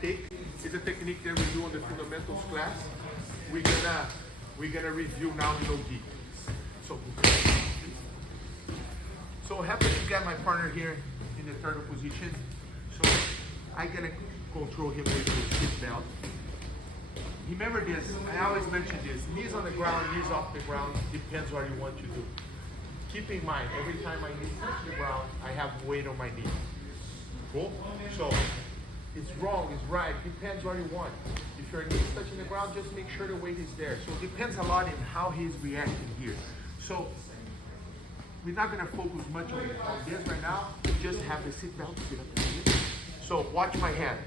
back take. It's a technique that we do on the fundamentals class. We're gonna review now in no details. So happy to get my partner here in the third position. So I'm gonna control him with the seat belt. Remember this, I always mention this, knees on the ground, knees off the ground, depends what you want to do. Keep in mind, every time my knees touch the ground, I have weight on my knee. Cool? So, it's wrong, it's right, depends what you want. If your knees touching the ground, just make sure the weight is there. So it depends a lot in how he's reacting here. So, we're not gonna focus much on this right now, just have the seat belt sit up here. So, watch my hand.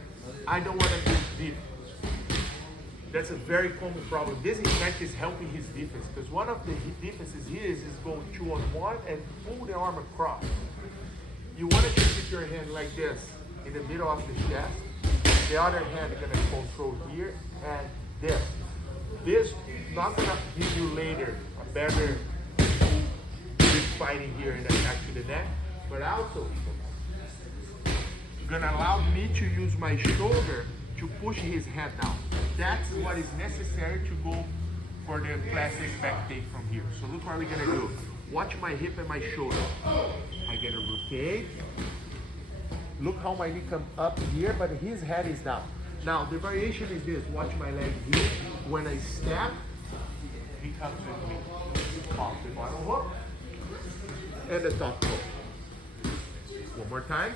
I don't wanna do deep. That's a very common problem. This in fact is helping his defense because one of the defenses here is going 2-on-1 and pull the arm across. You want to keep your hand like this in the middle of the chest. The other hand is going to control here and this. This not going to give you later a better grip fighting here and attack to the neck, but also going to allow me to use my shoulder to push his head down. That's what is necessary to go for the classic back take from here. So look what we're gonna do. Watch my hip and my shoulder. I'm gonna rotate. Look how my knee come up here, but his head is down. Now the variation is this. Watch my leg here. When I step, he comes with me. Off the bottom hook and the top hook. One more time.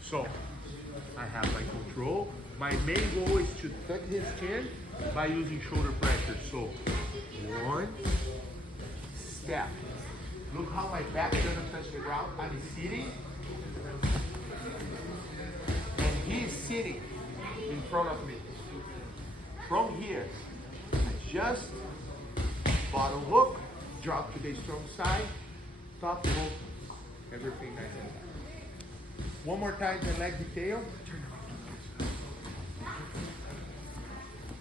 So, I have my control. My main goal is to tuck his chin by using shoulder pressure. So, one, step. Look how my back doesn't touch the ground. I'm sitting, and he's sitting in front of me. From here, I just bottom hook, drop to the strong side, top hook, everything nice and tight. One more time, the leg detail.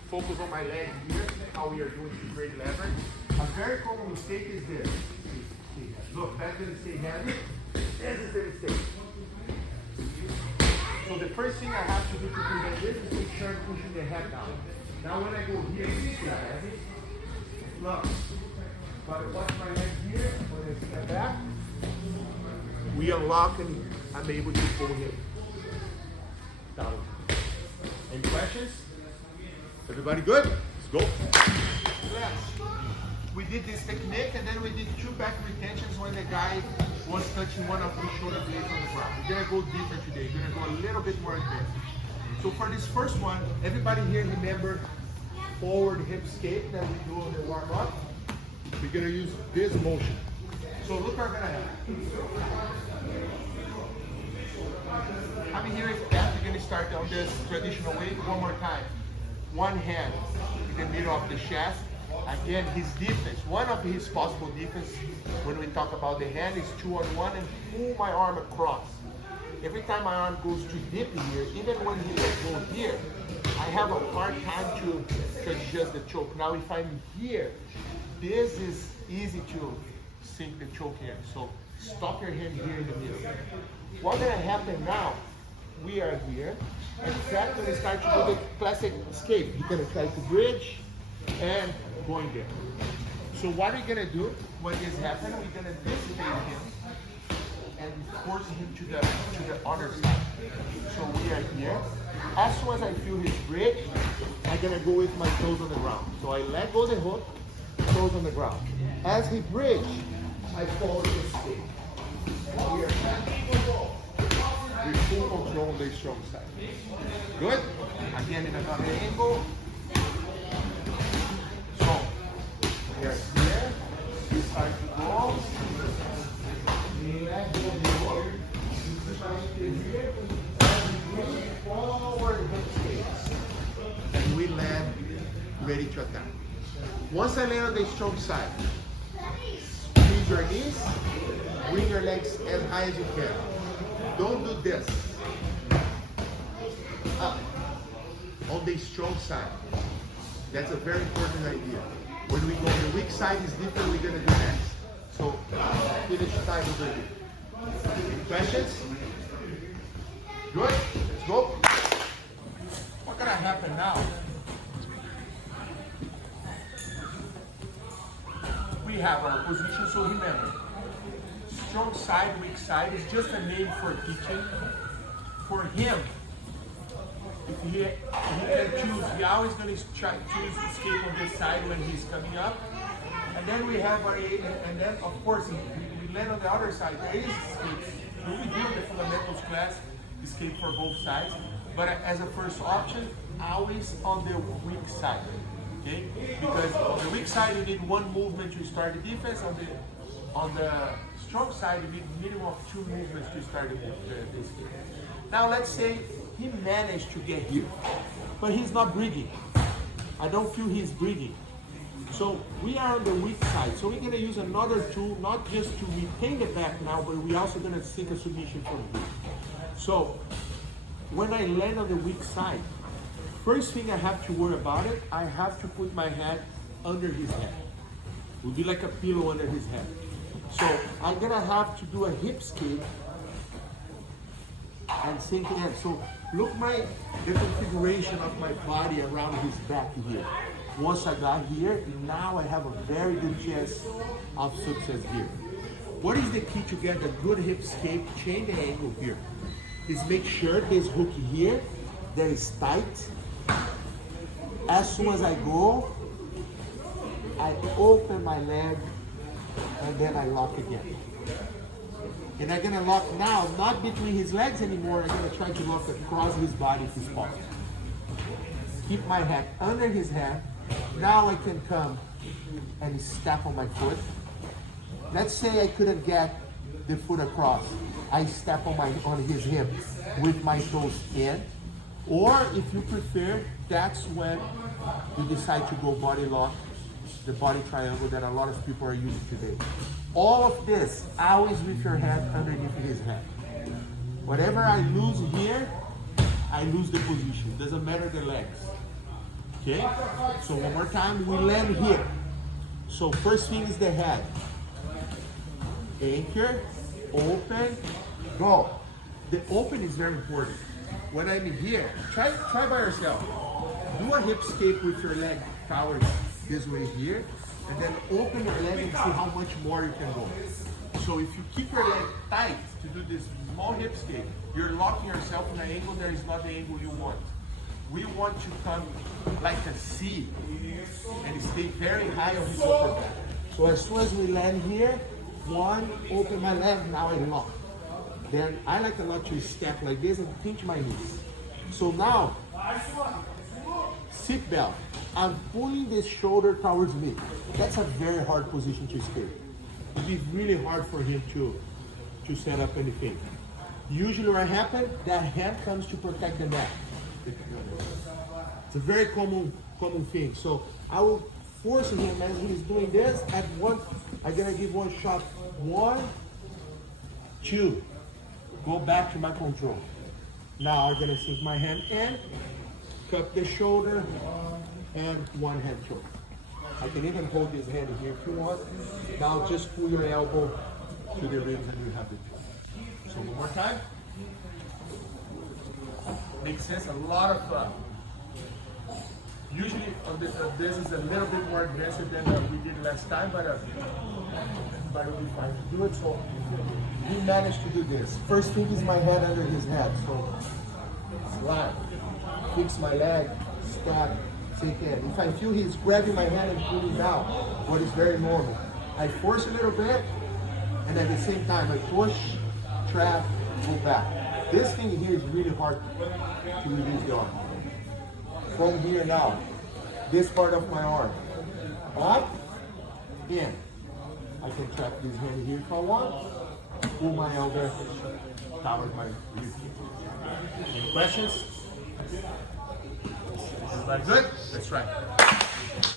Focus on my leg here, how we are doing to create leverage. A very common mistake is this. Look, that's going to stay heavy. This is the mistake. So the first thing I have to do to prevent this is make sure I'm pushing the head down. Now when I go here, it's still heavy. Look, but watch my leg here, when I step back, we unlock and I'm able to pull him down. Any questions? Everybody good? Let's go. Yes. We did this technique and then we did 2 back retentions when the guy was touching one of his shoulder blades on the ground. We're gonna go deeper today. We're gonna go a little bit more advanced. So for this first one, everybody here remember forward hip escape that we do on the warm up. We're gonna use this motion. So look what we're gonna have. I'm here with that. We're gonna start on this traditional way. One more time. One hand in the middle of the chest. Again, his defense. One of his possible defense when we talk about the hand is 2-on-1 and pull my arm across. Every time my arm goes too deep here, even when he goes here, I have a hard time to adjust the choke. Now if I'm here, this is easy to sink the choke here. So stop your hand here in the middle. What's gonna happen now? We are here, and Zach gonna start to do the classic escape. He's gonna try to bridge and going there. So what we're gonna do when this happens, we're gonna dissipate him and force him to the other side. So we are here. As soon as I feel his bridge, I'm gonna go with my toes on the ground. So I let go the hook, toes on the ground. As he bridge, I follow the escape. We are with full control on the strong side. Good? Again in another angle. So, we are here. We start to go. We let go the hook. We start to here. And we forward hip escape. And we land ready to attack. Once I land on the strong side, squeeze your knees, bring your legs as high as you can. Don't do this. Up. On the strong side. That's a very important idea. When we go on the weak side is different, we're going to do next. So, finish time over here. Any questions? Good. Let's go. What's gonna happen now? We have our position, so remember, strong side, weak side is just a name for teaching. For him, if he can choose, he always going to choose escape on this side when he's coming up. And then we have our, and then of course, we land on the other side. There is escape. So we do the fundamentals class, escape for both sides. But as a first option, always on the weak side. Okay? Because on the weak side, you need one movement to start the defense. On the strong side, you need a minimum of 2 movements to start the escape. Now let's say he managed to get here, but he's not breathing. I don't feel he's breathing. So we are on the weak side. So we're gonna use another tool, not just to retain the back now, but we're also gonna seek a submission from here. So when I land on the weak side, first thing I have to worry about it, I have to put my hand under his head. It will be like a pillow under his head. So I'm gonna have to do a hip escape and sink in. So look the configuration of my body around his back here. Once I got here, now I have a very good chance of success here. What is the key to get a good hip escape? Change the angle here. Is make sure this hook here that is tight. As soon as I go, I open my leg and then I lock again. And I'm gonna lock now, not between his legs anymore, I'm gonna try to lock across his body if it's possible. Keep my hand under his head. Now I can come and step on my foot. Let's say I couldn't get the foot across. I step on his hip with my toes in. Or if you prefer, that's when you decide to go body lock, the body triangle that a lot of people are using today. All of this, always with your hand underneath his head. Whatever I lose here, I lose the position. Doesn't matter the legs. Okay? So one more time, we land here. So first thing is the head. Anchor, open, go. The open is very important. When I'm here, try by yourself. Do a hip escape with your leg towards this way here, and then open your leg and see how much more you can go. So if you keep your leg tight to do this small hip escape, you're locking yourself in an angle that is not the angle you want. We want to come like a C and stay very high on his upper back. So as soon as we land here, one, open my leg, now I lock. Then I like a lot to step like this and pinch my knees. So now, seat belt. I'm pulling this shoulder towards me. That's a very hard position to escape. It'd be really hard for him to set up anything. Usually what happens, that hand comes to protect the neck. It's a very common thing. So I will force him as he's doing this. At one, I'm gonna give one shot. 1, 2. Go back to my control. Now I'm gonna sink my hand in, cup the shoulder, and one hand choke. I can even hold his hand here if you want. Now just pull your elbow to the ribs and you have the choke. So one more time. Makes sense. A lot of usually this is a little bit more aggressive than we did last time, but everybody will be fine to do it. So we managed to do this. First thing is my head under his head. So slide, fix my leg, step, sink in. If I feel he's grabbing my hand and pulling down, what is very normal, I force a little bit, and at the same time I push, trap, go back. This thing here is really hard to release the arm. From here now, this part of my arm, up, in. I can trap this hand here if I want, pull my elbow towards my rib. Any questions? Everybody good? Let's try.